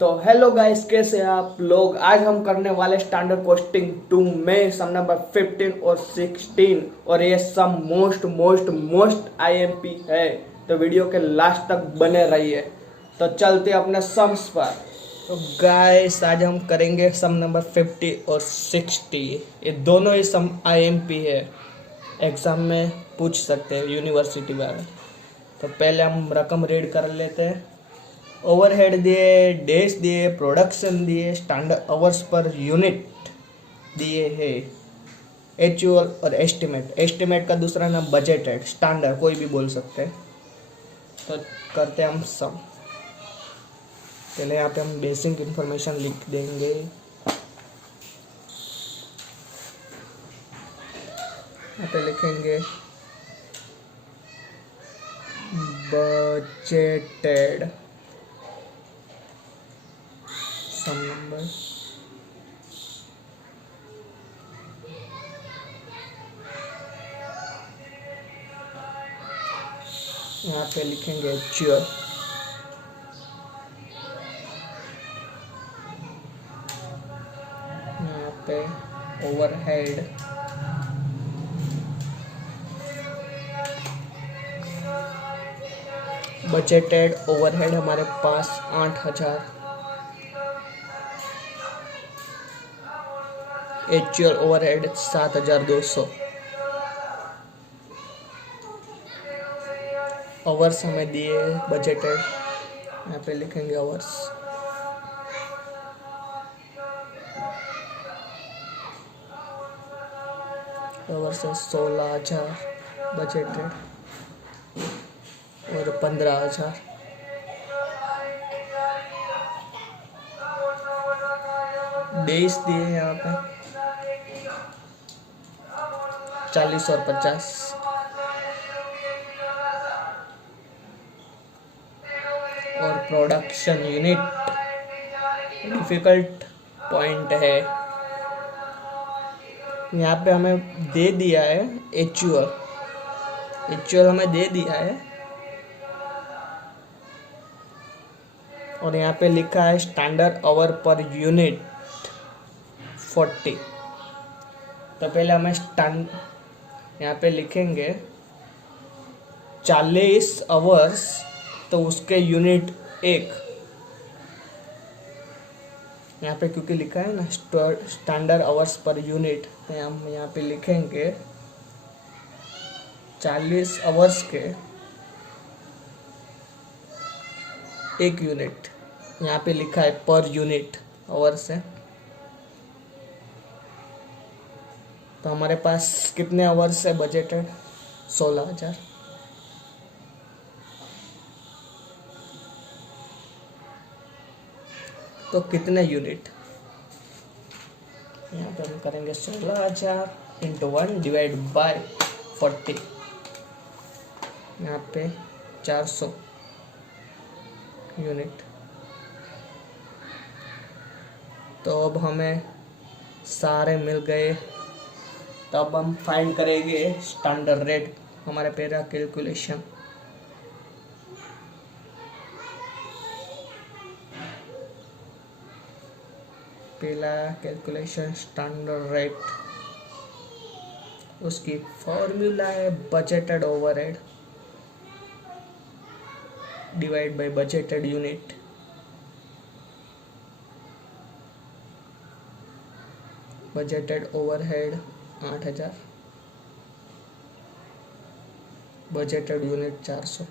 तो hello guys, कैसे हैं आप लोग। आज हम करने वाले स्टैंडर्ड कॉस्टिंग 2 में सम नंबर 15 और 16 और ये सम मोस्ट आईएमपी है। तो वीडियो के लास्ट तक बने रहिए। तो चलते अपने सम्स पर। तो गाइस आज हम करेंगे सम नंबर 50 और 60। ये दोनों ही सम आईएमपी है, एग्जाम में पूछ सकते हैं यूनिवर्सिटी वाले। तो पहले हम रकम रीड कर लेते हैं। ओवरहेड दिए, डेज दिए, प्रोडक्शन दिए, स्टैंडर्ड आवर्स पर यूनिट दिए है, एक्चुअल और एस्टिमेट का दूसरा नाम बजटेड, स्टैंडर्ड कोई भी बोल सकते हैं। तो करते हैं हम सम। पहले यहाँ पे हम बेसिक इंफॉर्मेशन लिख देंगे। यहाँ पे लिखेंगे बजटेड सम नंबर यहाँ पे लिखेंगे एक्चुअल। यहाँ पे ओवरहेड, बजटेड ओवरहेड हमारे पास 8,000, एक्चुअल ओवरहेड 7,200, आवर्स हमें दिए बजटेड, यहाँ पे लिखेंगे आवर्स। आवर्स है 16,000 बजटेड और 15,000। डेज दिए यहाँ पे 40 और 50। और प्रोडक्शन यूनिट डिफिकल्ट पॉइंट है। यहाँ पे हमें दे दिया है एक्चुअल हमें दे दिया है और यहाँ पे लिखा है स्टैंडर्ड आवर पर यूनिट 40। तो पहले हमें यहाँ पे लिखेंगे 40 आवर्स, तो उसके यूनिट 1। यहाँ पे क्योंकि लिखा है ना स्टैंडर्ड आवर्स पर यूनिट, तो हम यहाँ पे लिखेंगे 40 आवर्स के 1 यूनिट। यहाँ पे लिखा है पर यूनिट आवर्स है। तो हमारे पास कितने आवर्स है बजटेड? 16,000। तो कितने यूनिट? यहाँ पे हम करेंगे 16,000 इंटू 1 डिवाइड बाय 40। यहाँ पे 400 यूनिट। तो अब हमें सारे मिल गए। तो अब हम फाइंड करेंगे स्टैंडर्ड रेट। हमारे पहला कैलकुलेशन, स्टैंडर्ड रेट, उसकी फॉर्मूला है budgeted overhead divide by budgeted unit. Budgeted overhead 8,000, budgeted unit 400।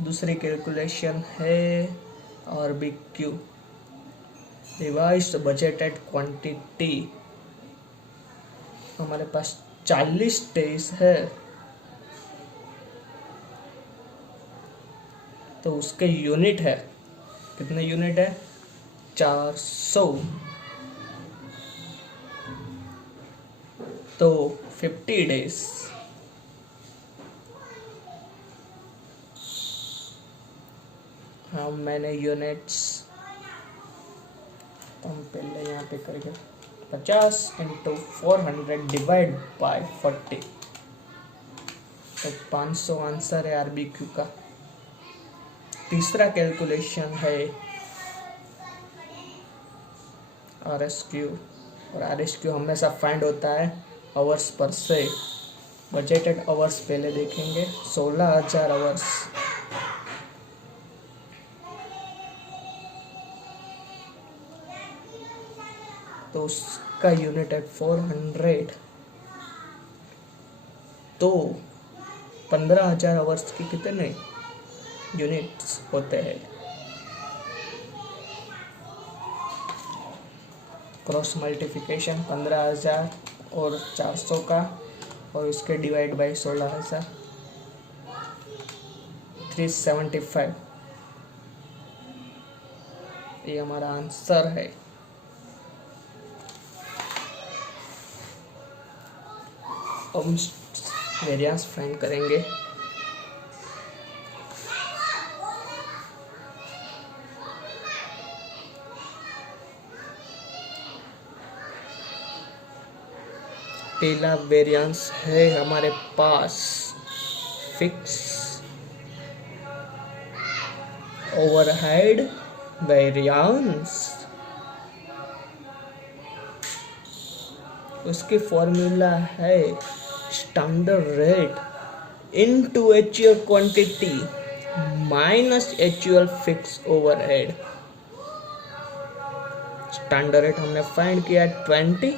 दूसरी कैलकुलेशन है RBQ, रिवाइज्ड बजटेड क्वांटिटी। हमारे पास 40 डेज है, तो उसके यूनिट है, कितने यूनिट है? 400। तो 50 डेज, मैंने यूनिट्स, तो हम पहले यहाँ पे करेंगे 50 इंटू 400 डिवाइड बाय 40, तो 500 आंसर है आरबीक्यू का। तीसरा कैलकुलेशन है आरएसक्यू, और आरएसक्यू हमेशा फाइंड होता है आवर्स पर से। बजटेड आवर्स पहले देखेंगे, 16,000 आवर्स, तो उसका यूनिट है 400, तो 15,000 आवर्स की कितने यूनिट्स होते हैं? क्रॉस मल्टीप्लिकेशन 15,000 और 400 का, और इसके डिवाइड बाई 16,000, 375, ये हमारा आंसर है। अब हम वेरिएंस फाइंड करेंगे। पहला वेरिएंस है हमारे पास फिक्स ओवरहेड वेरिएंस, उसकी फॉर्मूला है standard rate into actual quantity minus actual fix overhead. Standard rate हमने फाइंड किया 20,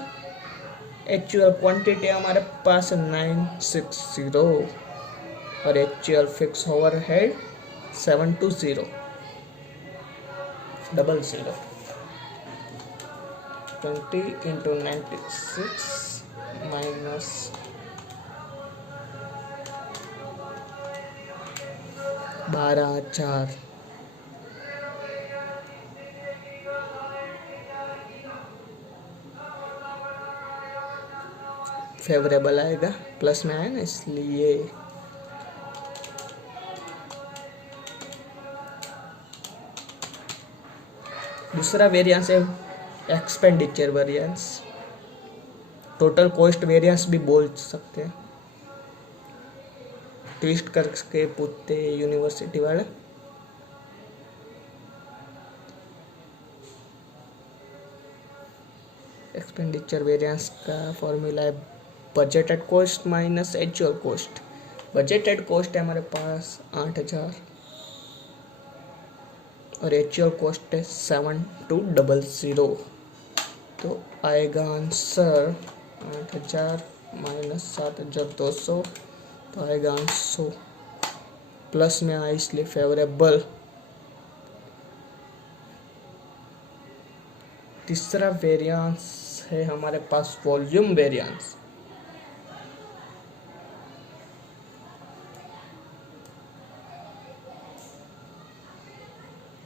एक्चुअल क्वांटिटी हमारे पास 960, और actual fix overhead 720 20 into 96 minus 12,000, favourable आएगा, प्लस में आया ना इसलिए। दूसरा वेरिएंस है expenditure variance, total cost variance भी बोल सकते हैं, ट्विस्ट करके पूछते हैं यूनिवर्सिटी वाले। एक्सपेंडिचर वेरिएंस का फॉर्मूला है budgeted cost minus actual cost. Budgeted cost है हमारे पास 8,000 और एक्चुअल कॉस्ट है 7,200, तो आएगा आंसर 8,000 माइनस 7,200, तो आएगा आंसर प्लस में आया इसलिए फेवरेबल। तीसरा वेरिएंस है हमारे पास वॉल्यूम वेरिएंस।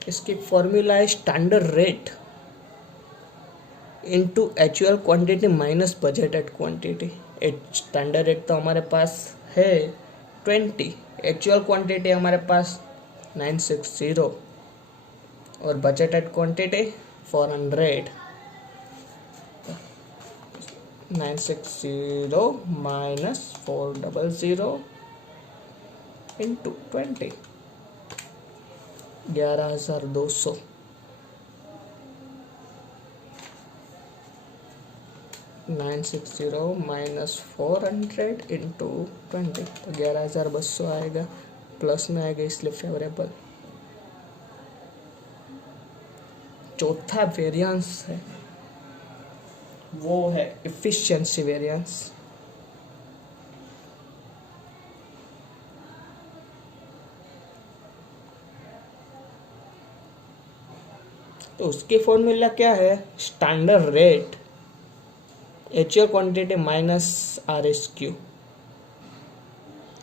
इसकी फॉर्मूला है standard rate into actual quantity minus budgeted quantity. Standard rate तो हमारे पास है 20, एक्चुअल क्वांटिटी हमारे पास 960 और budgeted quantity 400। 960 minus 400 into 20, 11,200। 960 minus 400 into 20, तो 11,200 आएगा, प्लस में आएगा इसलिए फेवरेबल। चौथा वेरिएंस है वो है एफिशिएंसी वेरिएंस। तो उसकी फॉर्मूला क्या है? Standard rate actual quantity minus RSQ.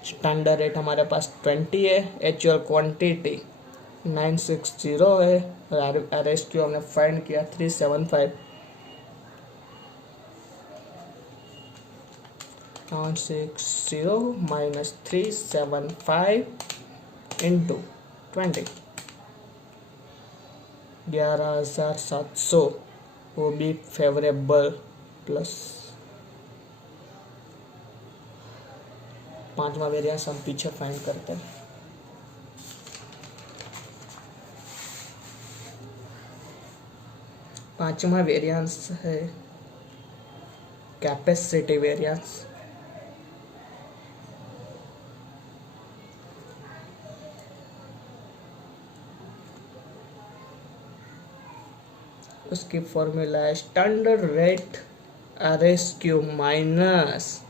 Standard rate हमारे पास 20 है, एक्चुअल क्वांटिटी 960 है और आरएसक्यू हमने फाइंड किया 375। 960 माइनस 375 इंटू 20, 11,700, वो भी फेवरेबल। प्लस 5वां वेरिएंस हम पीछे फाइंड करते हैं। पांचवा वेरिएंस है कैपेसिटी वेरिएंस। उसकी फॉर्मूला है स्टैंडर्ड रेट RSQ माइनस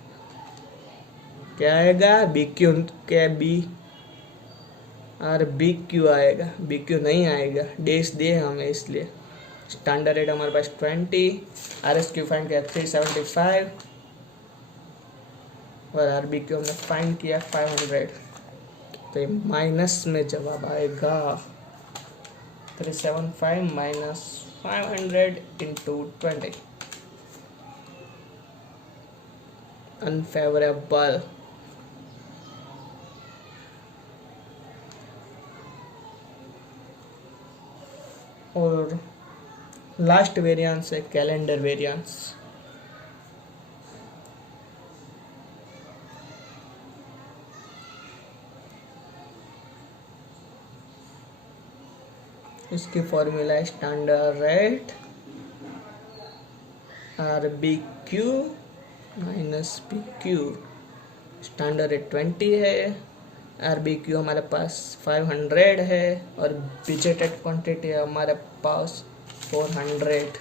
क्या आएगा BQ क्या बी आर BQ आएगा, BQ नहीं आएगा, डेज दे हमें इसलिए। स्टैंडर्ड रेट हमारे पास 20, RSQ फाइंड किया 375 और RBQ हमने फाइंड किया 500। तो ये माइनस में जवाब आएगा 375 माइनस 500 into 20 अनफेवरेबल। और लास्ट वेरिएंस है कैलेंडर वेरिएंस। इसकी फॉर्मूला है standard rate RBQ minus PQ। Standard rate 20 है, RBQ हमारे पास 500 है और बजटेड क्वांटिटी है हमारे पास 400।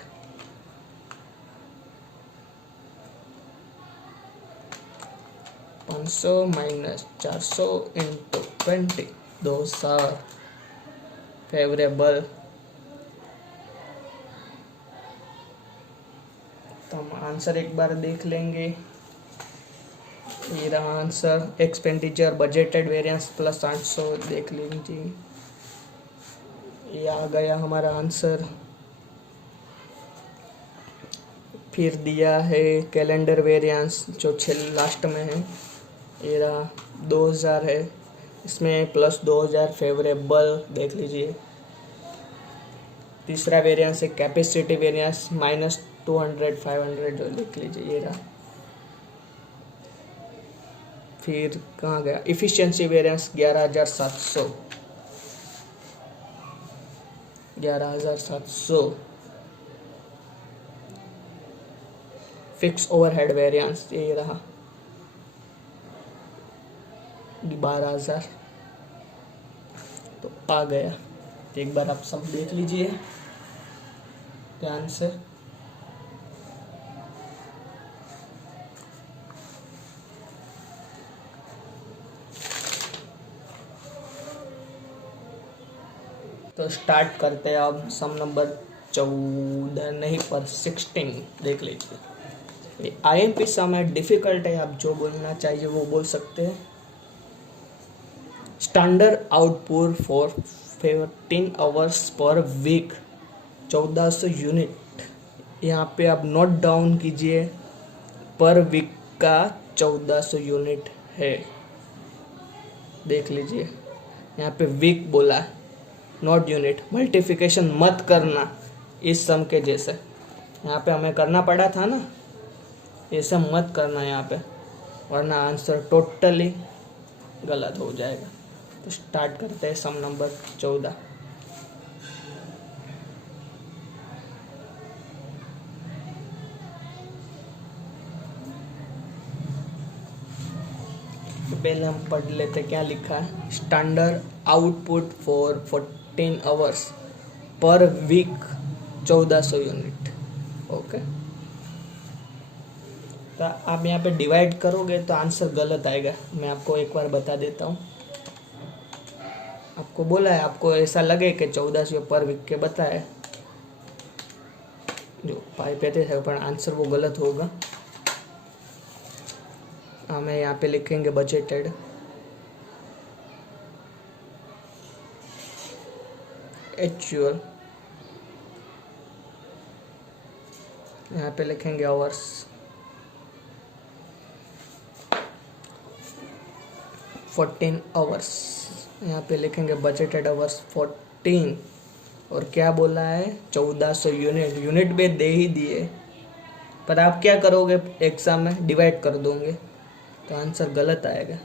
Minus 400 into 20 2000 favourable. तो हम आंसर एक बार देख लेंगे। ये रहा answer, expenditure budgeted variance plus 800 देख लीजिए, ये आ गया हमारा आंसर। फिर दिया है कैलेंडर वेरिएंस जो लास्ट में है, ये रहा 2000 है, इसमें प्लस 2000 फेवरेबल देख लीजिए। तीसरा वेरिएंस है कैपेसिटी वेरिएंस माइनस 200 500 जो लिख लीजिए, ये रहा। फिर कहाँ गया efficiency variance 11700 fix overhead variance ये रहा 12000। तो आ गया। एक बार आप सब देख लीजिए ध्यान से। तो स्टार्ट करते हैं अब सम नंबर 14 नहीं पर 16 देख लीजिए। ये IMP सम है, डिफिकल्ट है, आप जो बोलना चाहिए वो बोल सकते हैं। Standard output for 15 hours per week 1400 unit. यहाँ पे आप नोट डाउन कीजिए, पर वीक का 1400 यूनिट है, देख लीजिए। यहाँ पे वीक बोला है, नॉट यूनिट। मल्टीप्लिकेशन मत करना इस सम के जैसे, यहाँ पे हमें करना पड़ा था ना, ये सब मत करना यहाँ पे, वरना आंसर टोटली गलत हो जाएगा। तो स्टार्ट करते हैं सम नंबर 14। पहले हम पढ़ लेते क्या लिखा है। Standard output for 14 hours per week 1400 unit. Okay, तो आप यहाँ पे डिवाइड करोगे तो आंसर गलत आएगा। मैं आपको एक बार बता देता हूँ। आपको बोला है, आपको ऐसा लगे कि 1400 पर वीक के बताए जो पाई पेते है, पर आंसर वो गलत होगा। हमें यहाँ पे लिखेंगे बजटेड, एक्चुअल, यहाँ पे लिखेंगे आवर्स, फोर्टीन आवर्स, यहाँ पे लिखेंगे बजटेड आवर्स 14, और क्या बोला है 1400 यूनिट। यूनिट में दे ही दिए, पर आप क्या करोगे एग्जाम में, डिवाइड कर दोगे तो आंसर गलत आएगा।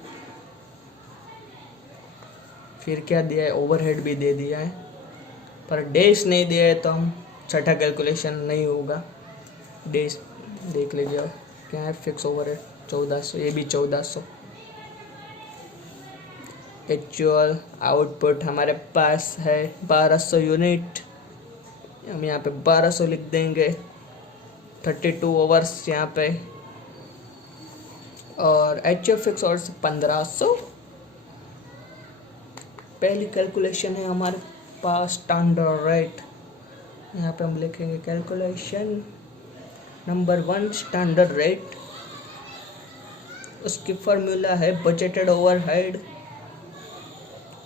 फिर क्या दिया है, ओवरहेड भी दे दिया है पर डेज नहीं दिया है, तो हम छठा कैलकुलेशन नहीं होगा। डेज देख लीजिए क्या है, फिक्स ओवरहेड 1400, ये भी 1400। एक्चुअल आउटपुट हमारे पास है 1200 यूनिट, हम यहाँ पे 1200 लिख देंगे। 32 ओवर्स यहाँ पे, और एक्चुअल फिक्स आवर्स 1500। पहली कैलकुलेशन है हमारे पास स्टैंडर्ड रेट, यहाँ पे हम लिखेंगे कैलकुलेशन नंबर 1 स्टैंडर्ड रेट। उसकी फॉर्मूला है budgeted overhead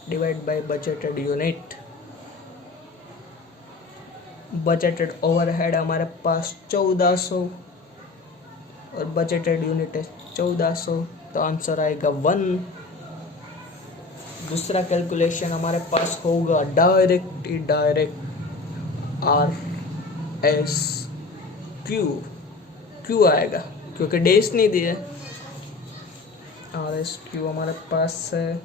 divide by budgeted unit. Budgeted overhead हमारे पास 1400 और बजटेड यूनिट है 1400, तो आंसर आएगा 1। दूसरा कैलकुलेशन हमारे पास होगा डायरेक्ट आर एस क्यू आएगा क्योंकि डेज नहीं दिए। आर एस क्यू हमारे पास है,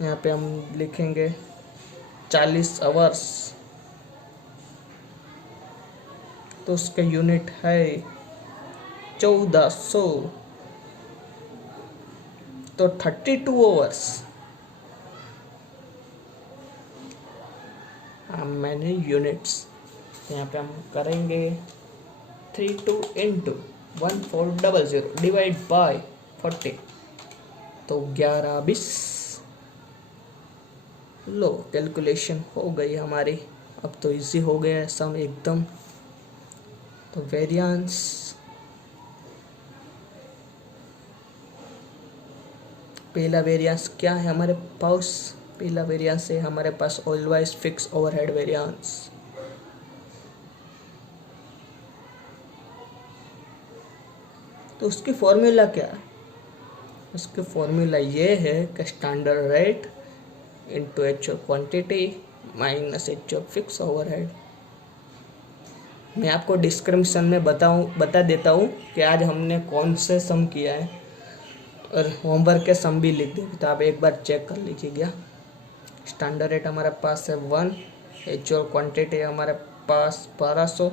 यहाँ पे हम लिखेंगे 40 आवर्स, तो उसका यूनिट है 1400, तो 32 ओवर्स मैंने यूनिट्स यहाँ पे हम करेंगे 32 इंटू 1400 डिवाइड बाय 40, तो 11-20। लो कैलकुलेशन हो गई हमारी, अब तो इजी हो गया है सम एकदम। तो वेरिएंस पहला वेरिएंस क्या है हमारे पास, पहला वेरिएंस है हमारे पास ऑलवेज फिक्स ओवरहेड वेरिएंस। तो उसकी फॉर्मूला क्या है, उसकी फॉर्मूला ये है कि standard rate into actual quantity minus actual fix overhead. मैं आपको डिस्क्रिप्शन में बता देता हूँ कि आज हमने कौन से सम किया है, और होमवर्क के सम भी लिख देंगे, तो आप एक बार चेक कर लीजिएगा। स्टैंडर्ड रेट हमारे पास है 1, एक्चुअल क्वांटिटी हमारे पास 1200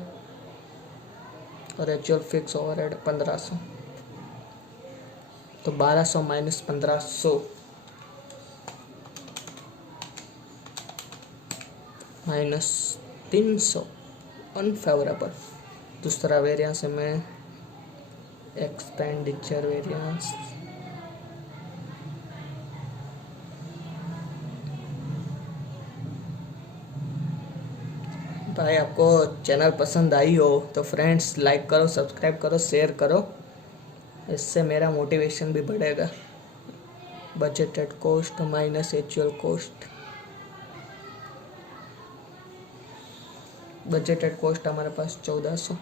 और एक्चुअल फिक्स ओवरहेड 1500, तो 1200 माइनस 1500 माइनस 300 अनफेवरेबल। दूसरा वेरिएंस है मैं एक्सपेंडिचर वेरिएंस, भाई आपको चैनल पसंद आई हो तो फ्रेंड्स लाइक करो, सब्सक्राइब करो, शेयर करो, इससे मेरा मोटिवेशन भी बढ़ेगा। Budgeted cost minus actual cost, budgeted cost हमारे पास 1400,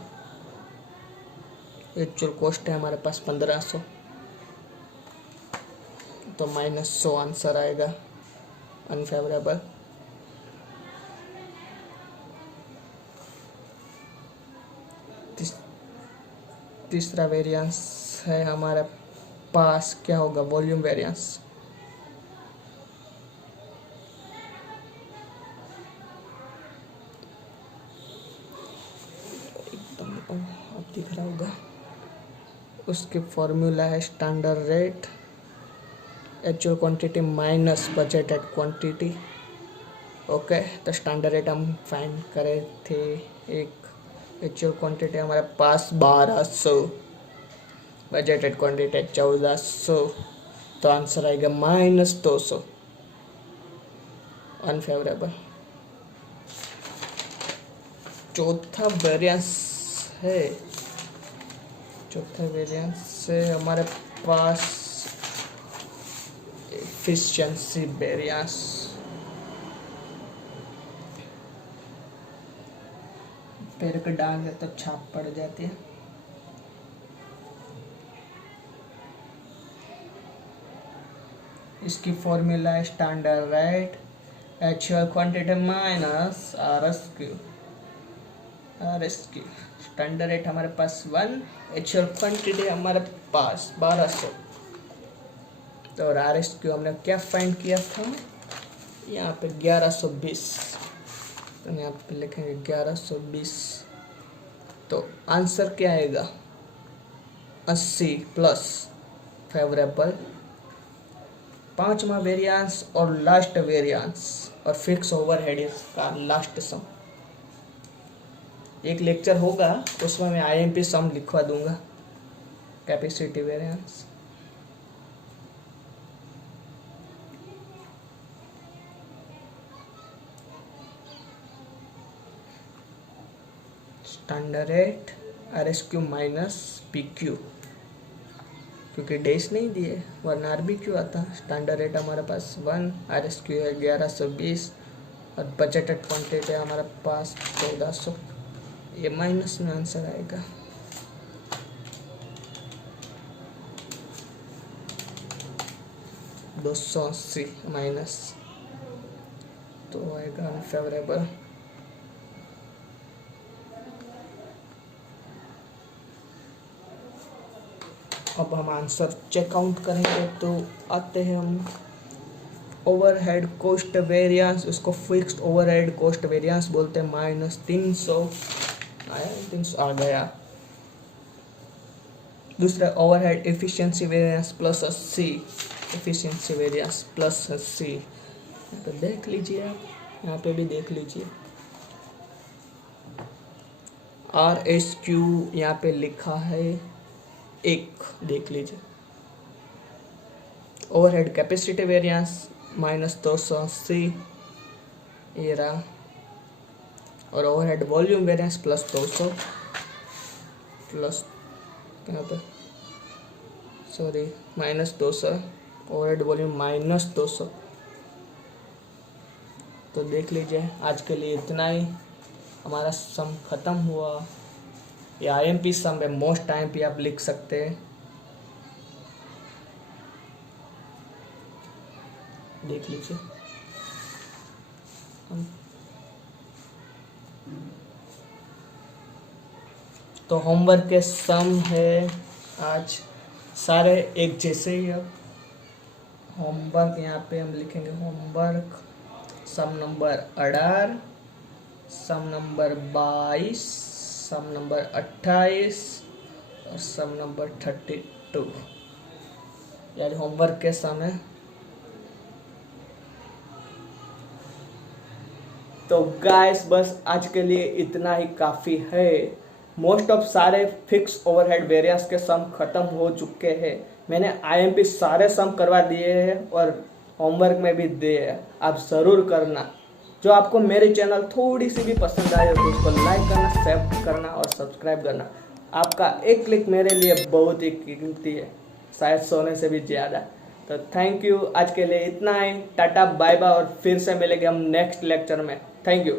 एक्चुअल कॉस्ट है हमारे पास 1500, तो -100 आंसर आएगा अनफेवरेबल। तीसरा वेरिएंस है हमारे पास, क्या होगा, वॉल्यूम वेरिएंस। एकदम अब दिख रहा होगा, उसकी फॉर्मूला है standard rate actual quantity minus budgeted quantity. Okay, तो स्टैंडर्ड रेट हम फाइंड करे थे, एक एक्चुअल क्वांटिटी हमारे पास 1200, बजटेड क्वांटिटी 1400, तो आंसर आएगा -200 अनफेवरेबल। चौथा वेरिएंस है हमारे पास एफिशिएंसी वेरिएंस। पैर पे डाल दे तो छाप पड़ जाती है। इसकी फॉर्मूला है standard rate actual quantity minus R S Q. RSQ standard rate हमारे पास 1, एक्चुअल क्वांटिटी हमारे पास 1200। तो और RSQ हमने क्या फाइंड किया था, यहाँ पे 1120, तो यहाँ पे लिखेंगे 1120। तो आंसर क्या आएगा, 80 प्लस फेवरेबल, पांचवा वेरिएंस और लास्ट वेरिएंस और फिक्स ओवरहेड का लास्ट सम। एक लेक्चर होगा उसमें मैं IMP सम लिखवा दूंगा, capacity variance. Standard rate RSQ minus PQ, क्योंकि डैश नहीं दिए वरना RBQ आता। स्टैंडर्ड रेट हमारे पास 1, RSQ है 1120 और बजटेड क्वांटिटी हमारे पास 1400। ये माइनस में आंसर आएगा। $280 माइनस, तो आएगा अनफेवरेबल। अब हम आंसर चेकआउट करेंगे तो आते हैं हम ओवरहेड कॉस्ट वेरिएंस, उसको फिक्स्ड ओवरहेड कॉस्ट वेरिएंस बोलते हैं। -300 आया, 300 आ गया। दूसरा overhead efficiency variance +80, efficiency variance +80। यहाँ पे देख लीजिए आप, यहाँ पे भी देख लीजिए। RSQ यहाँ पे लिखा है 1, देख लीजिए। ओवरहेड कैपेसिटी वेरिएंस -280 ये रहा, और ओवरहेड वॉल्यूम वेरिएंस +200 प्लस यहाँ पे सॉरी -200, ओवरहेड वॉल्यूम -200। तो देख लीजिए, आज के लिए इतना ही। हमारा सम ख़त्म हुआ। ये IMP सम है, मोस्ट IMP आप लिख सकते हैं, देख लीजिए। तो होमवर्क के सम है आज सारे एक जैसे ही। अब होमवर्क यहाँ पे हम लिखेंगे, होमवर्क सम नंबर 18, सम नंबर 22, सम नंबर 28 और सम नंबर 32, यानी होमवर्क के सम है। तो गाइस बस आज के लिए इतना ही काफ़ी है। मोस्ट ऑफ सारे फिक्स ओवरहेड वेरिएंस के सम खत्म हो चुके हैं। मैंने IMP सारे सम करवा दिए हैं और होमवर्क में भी दिए हैं, आप ज़रूर करना। जो आपको मेरे चैनल थोड़ी सी भी पसंद आए तो उसको लाइक करना, शेयर करना और सब्सक्राइब करना। आपका एक क्लिक मेरे लिए बहुत ही कीमती है, शायद सोने से भी ज़्यादा। तो थैंक यू, आज के लिए इतना ही। टाटा बाय बाय, और फिर से मिलेंगे हम नेक्स्ट लेक्चर में। Thank you.